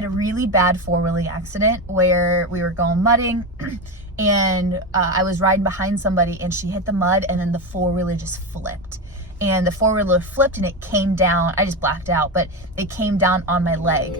had a really bad four-wheeling accident where we were going mudding and I was riding behind somebody and she hit the mud and then the four-wheeler just flipped. And the four-wheeler flipped and it came down. I just blacked out, but it came down on my leg.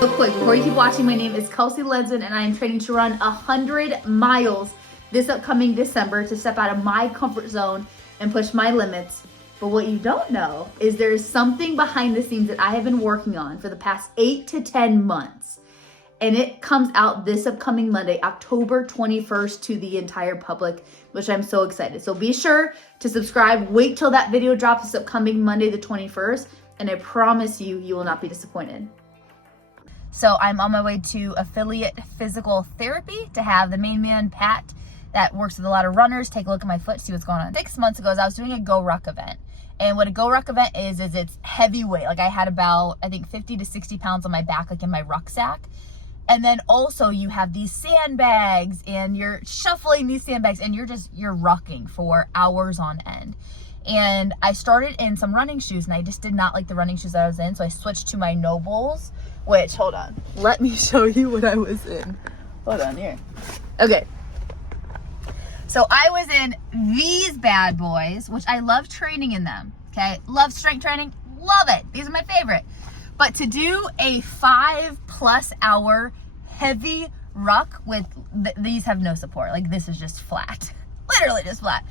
Real quick, before you keep watching, my name is Kelsey Ledson and I am training to run 100 miles this upcoming December to step out of my comfort zone and push my limits. But what you don't know is there is something behind the scenes that I have been working on for the past 8 to 10 months. And it comes out this upcoming Monday, October 21st, to the entire public, which I'm so excited. So be sure to subscribe. Wait till that video drops this upcoming Monday, the 21st, and I promise you, you will not be disappointed. So I'm on my way to Affiliate Physical Therapy to have the main man, Pat, that works with a lot of runners, take a look at my foot, see what's going on. 6 months ago, I was doing a Go Ruck event. And what a Go Ruck event is it's heavy weight. Like I had about, I think 50 to 60 pounds on my back, like in my rucksack. And then also you have these sandbags and you're shuffling these sandbags and you're rucking for hours on end. And I started in some running shoes and I just did not like the running shoes that I was in. So I switched to my Nobles, which, hold on, let me show you what I was in. Hold on here. Okay. So I was in these bad boys, which I love training in them, okay? Love strength training, love it. These are my favorite. But to do a 5+ hour heavy ruck with, these have no support. Like this is just flat, literally just flat.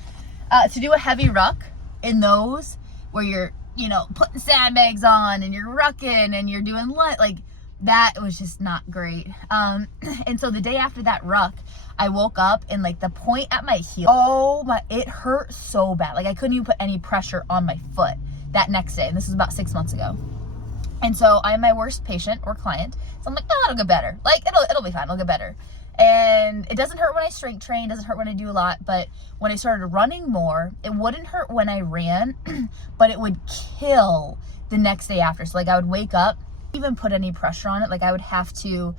To do a heavy ruck in those where you're, you know, putting sandbags on and you're rucking and you're doing like that was just not great. And so the day after that ruck, I woke up and like the point at my heel, oh my, it hurt so bad. Like I couldn't even put any pressure on my foot that next day. And this was about 6 months ago. And so I'm my worst patient or client. So I'm like, oh, it'll get better. Like it'll be fine, it'll get better. And it doesn't hurt when I strength train, doesn't hurt when I do a lot. But when I started running more, it wouldn't hurt when I ran, but it would kill the next day after. So like I would wake up, even put any pressure on it. Like I would have to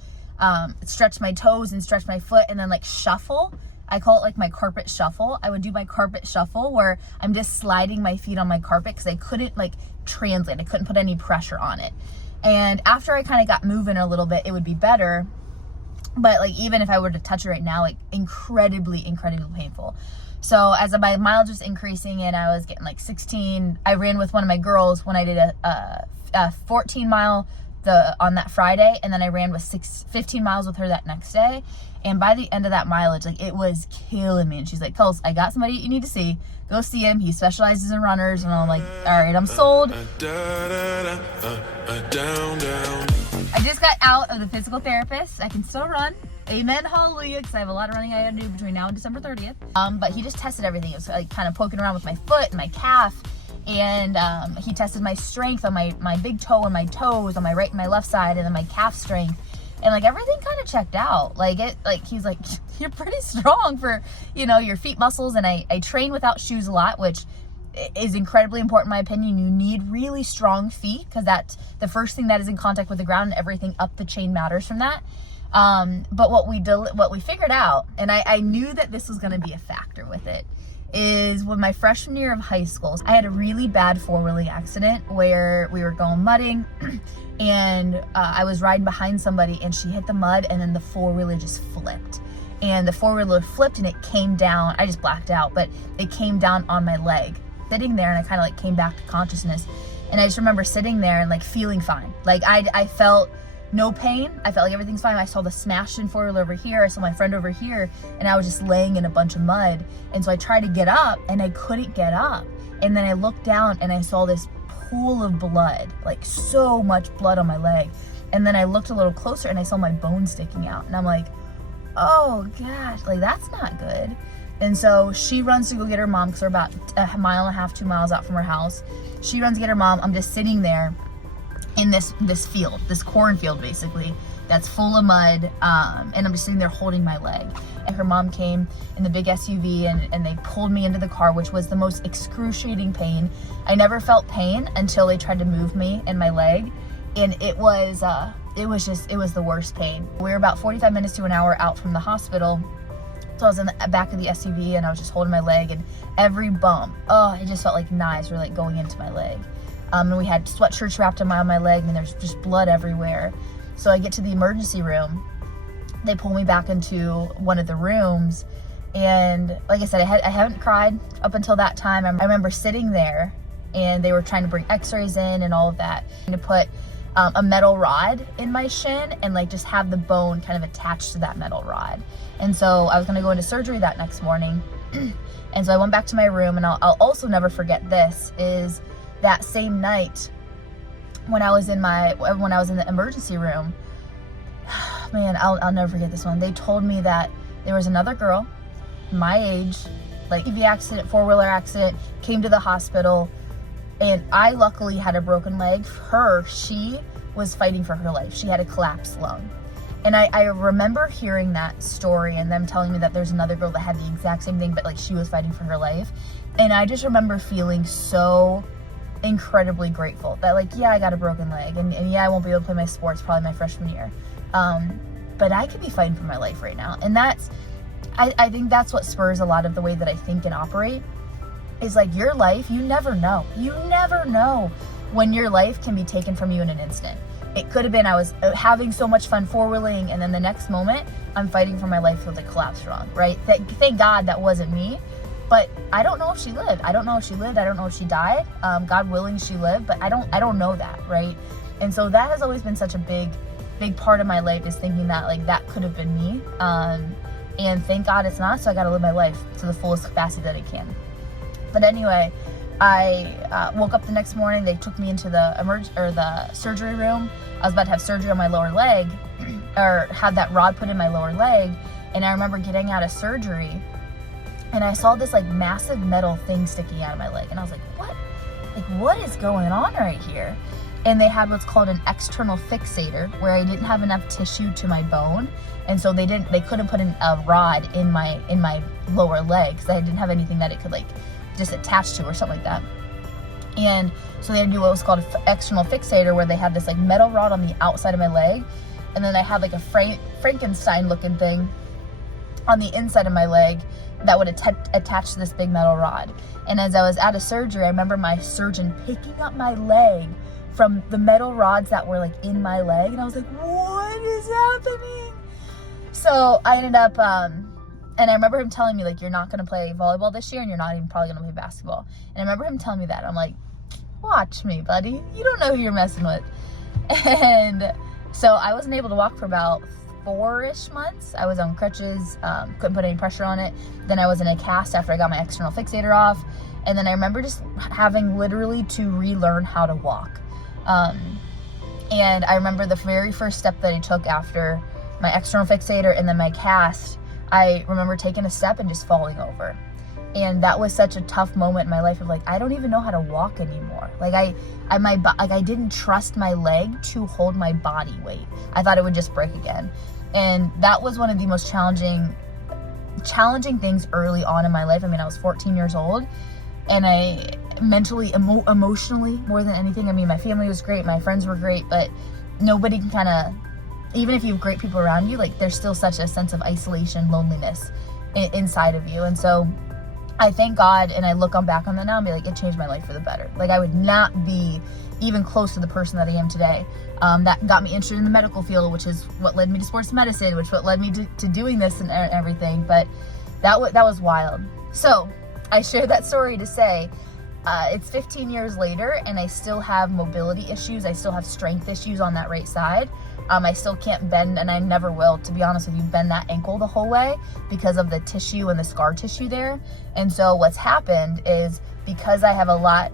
stretch my toes and stretch my foot and then like shuffle. I call it like my carpet shuffle. I would do my carpet shuffle where I'm just sliding my feet on my carpet because I couldn't like translate. I couldn't put any pressure on it. And after I kind of got moving a little bit, it would be better. But like even if I were to touch it right now, like incredibly painful. So as my mileage was increasing and I was getting like 16, I ran with one of my girls when I did a 14 mile on that Friday, and then I ran with 15 miles with her that next day. And by the end of that mileage, like it was killing me. And she's like, Kels, I got somebody you need to see. Go see him. He specializes in runners. And I'm like, all right, I'm sold. I just got out of the physical therapist. I can still run. Amen, hallelujah, because I have a lot of running I gotta do between now and December 30th. But he just tested everything. It was like kind of poking around with my foot and my calf. And he tested my strength on my big toe and my toes on my right and my left side, and then my calf strength, and like everything kind of checked out. Like he's like, you're pretty strong for, you know, your feet muscles. And I train without shoes a lot, which is incredibly important in my opinion. You need really strong feet because that's the first thing that is in contact with the ground, and everything up the chain matters from that. But what we figured out, and I knew that this was going to be a factor with it, is when my freshman year of high school, I had a really bad four-wheeling accident where we were going mudding and I was riding behind somebody and she hit the mud and then the four-wheeler just flipped. And the four-wheeler flipped and it came down. I just blacked out, but it came down on my leg. Sitting there, and I kind of like came back to consciousness. And I just remember sitting there and like feeling fine. Like I felt no pain. I felt like everything's fine. I saw the smashed in four-wheeler over here. I saw my friend over here, and I was just laying in a bunch of mud. And so I tried to get up and I couldn't get up. And then I looked down and I saw this pool of blood, like so much blood on my leg. And then I looked a little closer and I saw my bone sticking out. And I'm like, oh gosh, like that's not good. And so she runs to go get her mom because we're about 1.5 miles, 2 miles out from her house. She runs to get her mom. I'm just sitting there in this field, this cornfield basically, that's full of mud, and I'm just sitting there holding my leg. And her mom came in the big SUV and they pulled me into the car, which was the most excruciating pain. I never felt pain until they tried to move me in my leg, and it was the worst pain. We were about 45 minutes to an hour out from the hospital, So I was in the back of the SUV and I was just holding my leg, and every bump, it just felt like knives were like going into my leg. And we had sweatshirts wrapped around my leg, and there's just blood everywhere. So I get to the emergency room. They pull me back into one of the rooms, and like I said, I haven't cried up until that time. I remember sitting there, and they were trying to bring x-rays in and all of that, and to put a metal rod in my shin and like just have the bone kind of attached to that metal rod. And so I was going to go into surgery that next morning. And so I went back to my room, and I'll also never forget this, is that same night when I was in the emergency room, man, I'll never forget this one. They told me that there was another girl my age, like EV accident, four-wheeler accident, came to the hospital, and I luckily had a broken leg. She was fighting for her life. She had a collapsed lung. And I remember hearing that story and them telling me that there's another girl that had the exact same thing, but like she was fighting for her life. And I just remember feeling so incredibly grateful that like, yeah, I got a broken leg, and yeah, I won't be able to play my sports probably my freshman year. But I could be fighting for my life right now. And I think that's what spurs a lot of the way that I think and operate, is like your life, you never know. You never know when your life can be taken from you in an instant. It could have been I was having so much fun four-wheeling, and then the next moment I'm fighting for my life with a collapsed lung, right? Thank God that wasn't me. But I don't know if she lived. I don't know if she died. God willing, she lived, but I don't know that, right? And so that has always been such a big part of my life, is thinking that like that could have been me. And thank God it's not, so I got to live my life to the fullest capacity that I can. But anyway, I woke up the next morning. They took me into the surgery room. I was about to have surgery on my lower leg, or had that rod put in my lower leg. And I remember getting out of surgery, and I saw this like massive metal thing sticking out of my leg. And I was like, what? Like, what is going on right here? And they had what's called an external fixator, where I didn't have enough tissue to my bone. And so they couldn't put a rod in my lower leg, because I didn't have anything that it could like just attach to or something like that. And so they had to do what was called an external fixator, where they had this like metal rod on the outside of my leg, and then I had like a Frankenstein looking thing on the inside of my leg that would attach to this big metal rod. And as I was out of surgery, I remember my surgeon picking up my leg from the metal rods that were like in my leg, and I was like, what is happening? So I ended up, and I remember him telling me like, you're not gonna play volleyball this year, and you're not even probably gonna play basketball. And I remember him telling me that. I'm like, watch me, buddy. You don't know who you're messing with. And so I wasn't able to walk for about 4-ish months. I was on crutches, couldn't put any pressure on it. Then I was in a cast after I got my external fixator off. And then I remember just having literally to relearn how to walk. And I remember the very first step that I took after my external fixator and then my cast, I remember taking a step and just falling over. And that was such a tough moment in my life of like, I don't even know how to walk anymore. Like I didn't trust my leg to hold my body weight. I thought it would just break again. And that was one of the most challenging things early on in my life. I mean, I was 14 years old, and I mentally, emotionally, more than anything, I mean, my family was great, my friends were great, but nobody can kind of, even if you have great people around you, like there's still such a sense of isolation, loneliness inside of you. And so I thank God, and I look back on that now and be like, it changed my life for the better. Like I would not be even close to the person that I am today. That got me interested in the medical field, which is what led me to sports medicine, which what led me to doing this and everything. But that was wild. So I share that story to say, it's 15 years later, and I still have mobility issues. I still have strength issues on that right side. I still can't bend, and I never will, to be honest with you, bend that ankle the whole way because of the tissue and the scar tissue there. And so what's happened is, because I have a lot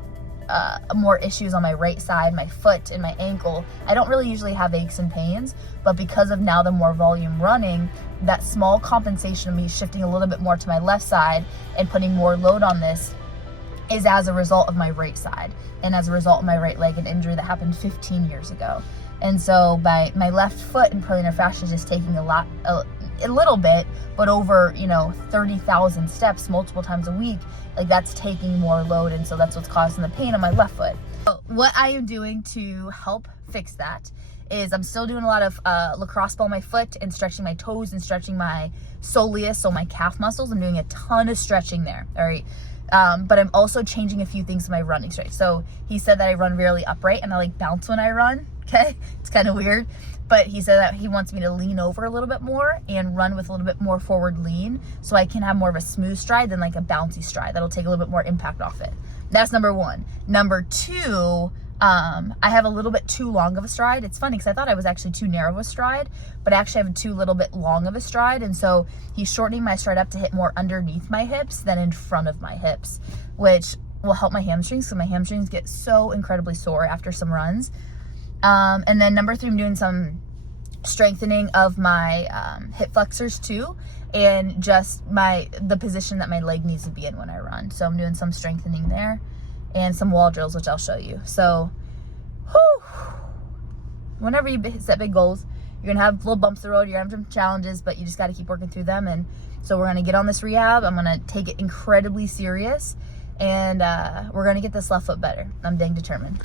more issues on my right side, my foot and my ankle, I don't really usually have aches and pains, but because of now the more volume running, that small compensation of me shifting a little bit more to my left side and putting more load on this is as a result of my right side, and as a result of my right leg, an injury that happened 15 years ago. And so by my left foot and plantar fascia is just taking a little bit, but over 30,000 steps multiple times a week, like that's taking more load, and so that's what's causing the pain on my left foot. So what I am doing to help fix that is I'm still doing a lot of lacrosse ball on my foot and stretching my toes and stretching my soleus, so my calf muscles. I'm doing a ton of stretching there, all right? But I'm also changing a few things in my running straight. So he said that I run really upright and I like bounce when I run, okay? It's kind of weird. But he said that he wants me to lean over a little bit more and run with a little bit more forward lean so I can have more of a smooth stride than like a bouncy stride. That'll take a little bit more impact off it. That's number one. Number two, I have a little bit too long of a stride. It's funny because I thought I was actually too narrow of a stride, but I actually have too little bit long of a stride. And so he's shortening my stride up to hit more underneath my hips than in front of my hips, which will help my hamstrings because my hamstrings get so incredibly sore after some runs. And then number three, I'm doing some strengthening of my hip flexors too, and just the position that my leg needs to be in when I run. So I'm doing some strengthening there and some wall drills, which I'll show you. So whenever you set big goals, you're gonna have little bumps in the road, you're gonna have some challenges, but you just gotta keep working through them. And so we're gonna get on this rehab. I'm gonna take it incredibly serious, and we're gonna get this left foot better. I'm dang determined.